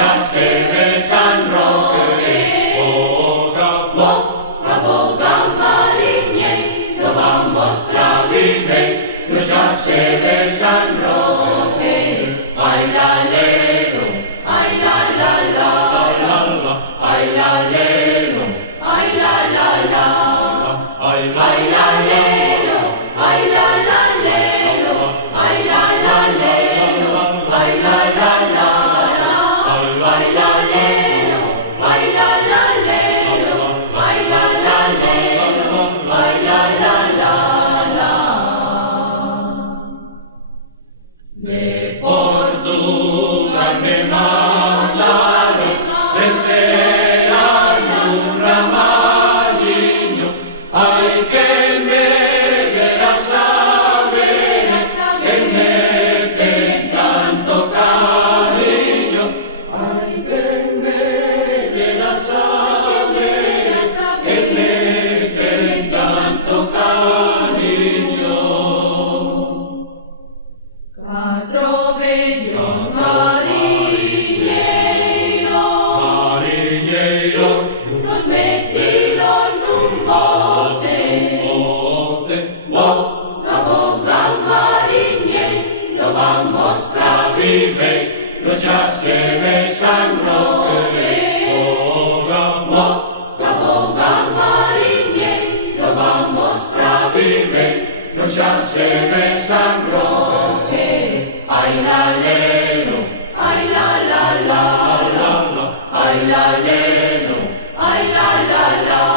ya se ve San Roque. Boga, Boga, boga, marinie, lo vamos a vivir, ya se ve San Roque. Ay, la, lero, ay, la, la, la, ay, la, lero, ay, la, la, la, ay, ay, la, lero, ay, la, la, lero, ay, la, la, lero, ay, la, la, la, ay, la, lero, ay, la, la, lero, ay, la, la, lero, ay, la, la, la, de Portugal me mandaron esperar un ramalliño, ay que me diera saber, que me den tanto cariño, ay que me diera saber, que me den tanto cariño. Cuatro bellos marineros, mariñeiros, nos metidos nun bote. Boga, boga, mariñeiro, vamos a vivir, ya se ve San Roque. boga, Boga, boga, mariñeiro, vamos a vivir, ya se ve San Roque. Ay, la, lero, ay, la, la, la, ay, la, lero, ay, la, la, la.